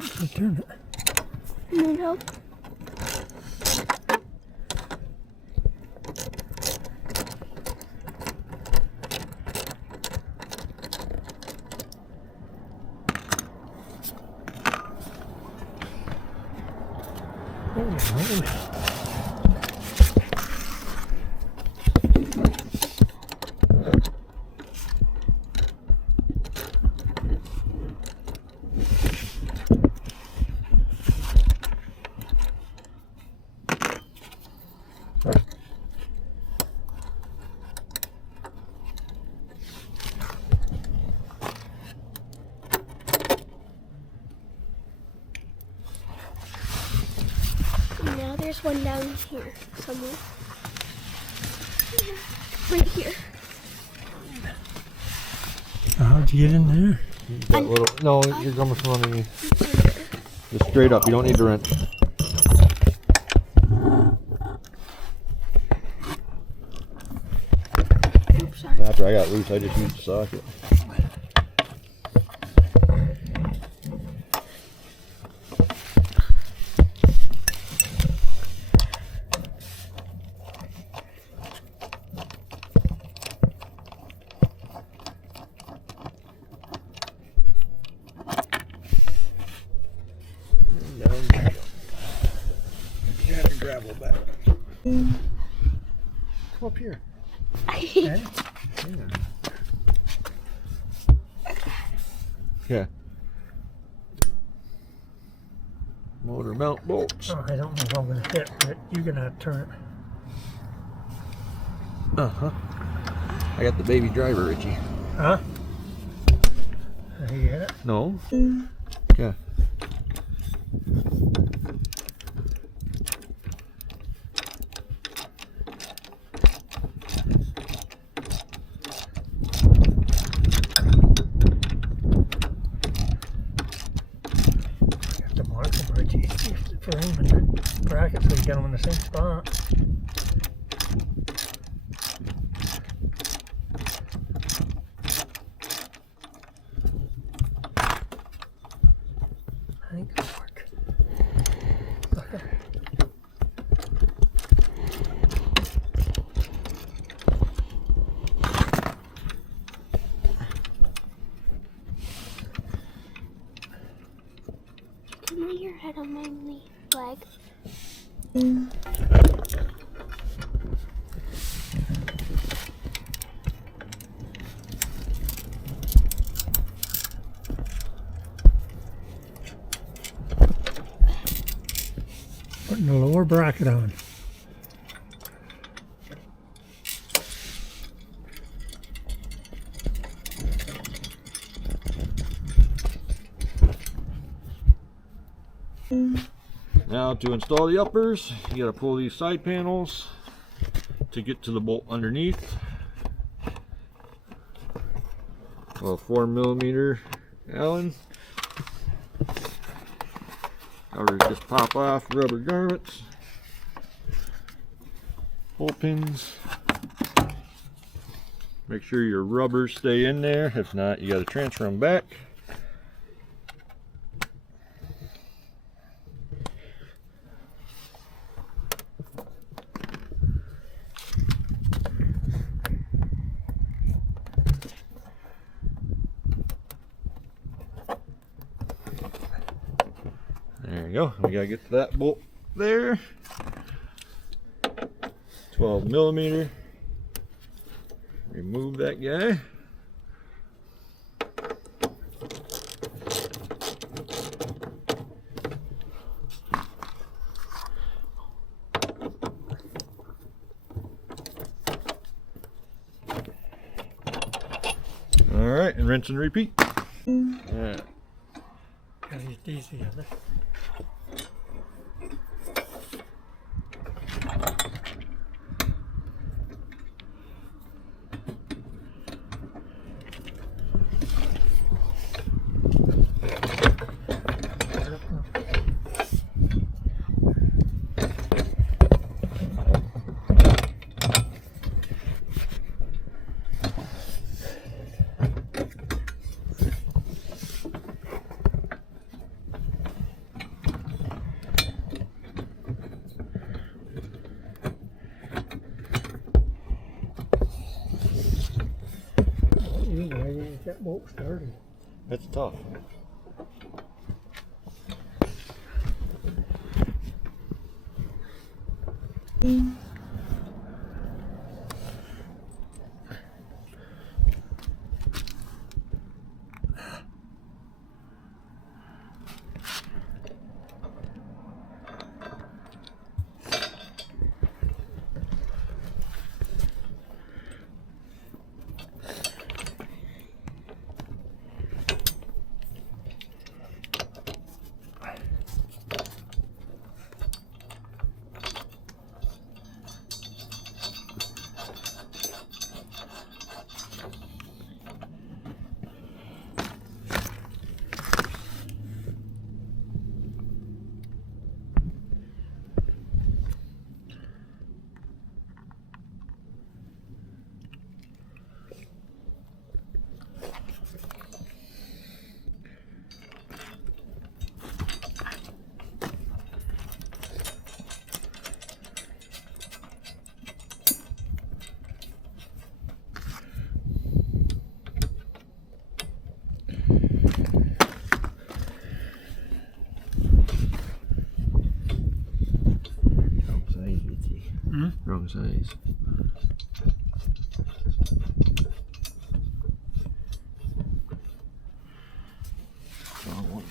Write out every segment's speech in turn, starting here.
can't turn it. Need help? Now there's one down here somewhere. Right here. How'd you get in there? That little, no, you're going from underneath. Just straight up, you don't need to wrench. Oops, sorry. After I got loose, I just used the socket. Gravel back. Come up here. Okay. Yeah. Motor mount bolts. Oh, I don't know if I'm gonna hit, but you're gonna have to turn it. Uh-huh. I got the baby driver, Richie. Huh? You hit it? No. Yeah. The mark them, Richie, for him and the bracket so you get them in the same spot. I think it'll work. Okay. Can you lay your head on my leg? Putting the lower bracket on. Now to install the uppers, you gotta pull these side panels to get to the bolt underneath. Well, 4mm Allen. Covers just pop off, rubber garments, pull pins. Make sure your rubbers stay in there. If not, you gotta transfer them back. There you go. We gotta get to that bolt there. 12mm. Remove that guy. All right, and rinse and repeat. All right. Gotta use these together. that bolt started. It's tough. Wrong size. Wrong one.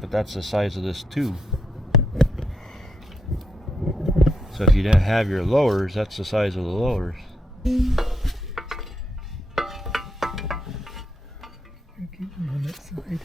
But that's the size of this tube. So if you didn't have your lowers, that's the size of the lowers. Keep them on that side.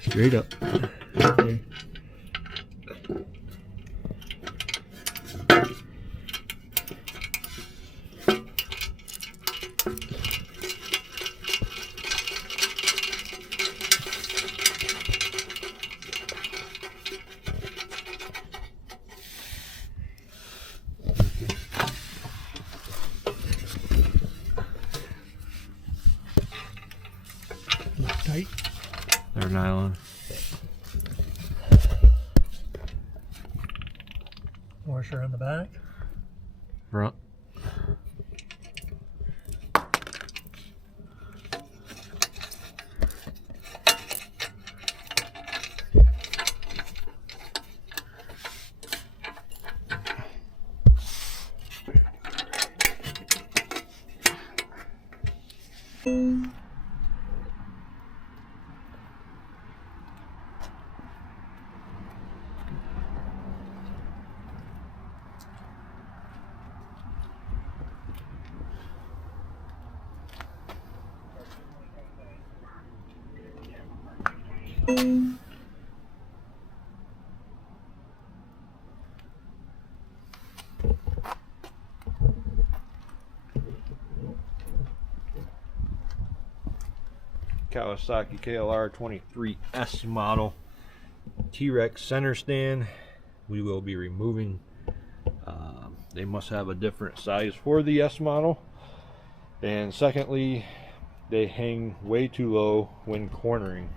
Straight up. Okay. washer on the back. Front. Kawasaki KLR 23S model T-REX center stand. We will be removing. They must have a different size for the S model, and secondly, they hang way too low when cornering.